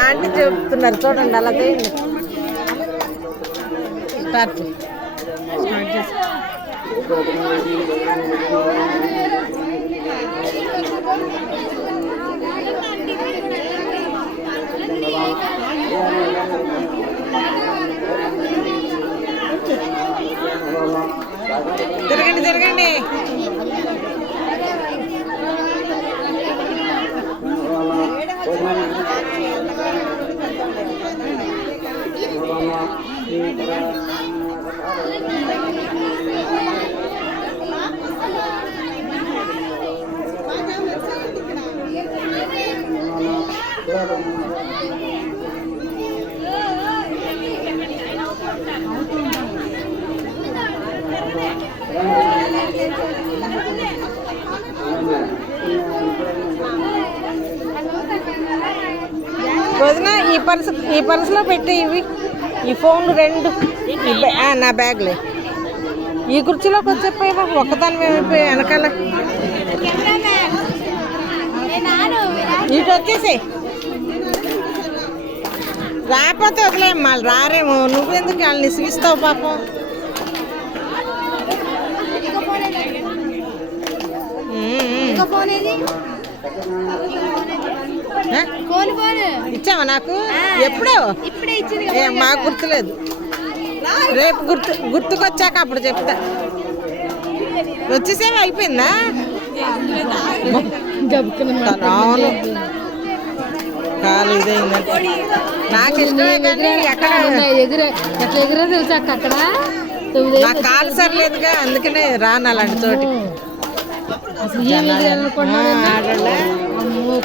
Aunty చెప్తున్నారు చూడండి అలా చేయండి. స్టార్ట్ స్టార్ట్ చేసి తిరగండి వదిన ఈ పర్స్ ఈ పర్సులో పెట్టి ఇవి ఈ ఫోన్లు రెండు. నా బ్యాగ్లే. ఈ కుర్చీలోకి వచ్చేపోయి ఒక్కదాని వెళ్ళిపోయి వెనకాల. ఇటు వచ్చేసి రాకపోతే వదిలేం మళ్ళీ రారేమో. నువ్వెందుకు వాళ్ళని ఇసిగిస్తావు పాపం. ఫోన్? ఫోన్ ఫోన్ ఇచ్చావా నాకు? ఎప్పుడు? మాకు గుర్తులేదు. రేపు గుర్తు గుర్తుకొచ్చాక అప్పుడు చెప్తా. వచ్చేసేవి అయిపోయిందా? అవును కాలు ఇదైందంటే నాకు ఇష్టమే కానీ ఎక్కడ ఎగిరే ఎట్లా ఎగిరే తెలుసా అక్క అక్కడ? నా కాలు సరిలేదుగా అందుకనే రాను అలాంటి చోటి అసలు ఏం ఆడోళ్ళ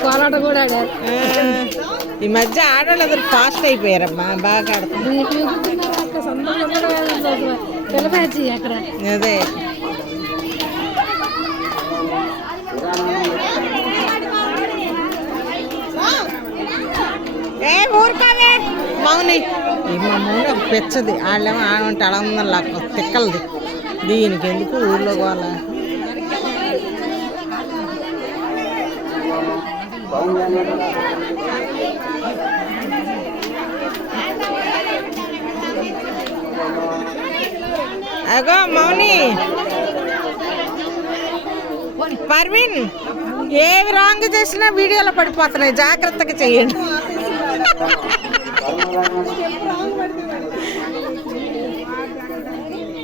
కోలాట కూడా ఆడారు. ఈ మధ్య ఆడోళ్ళు ఫాస్ట్ అయిపోయారమ్మా బాగా ఆడుతున్నారు. అక్కడ అదే. ఏ ఊరుకోవే. మౌని. మా మౌని ఒక పెచ్చది. వాళ్ళేమో ఆడంటే ఉందని లాక్క తిక్కలది. దీనికి ఎందుకు ఊర్లో పోవాల? అగో మౌని. పర్వీన్ ఏవి రాంగ్ చేసినా వీడియోలో పడిపోతున్నాయి. జాగ్రత్తగా చెయ్యండి.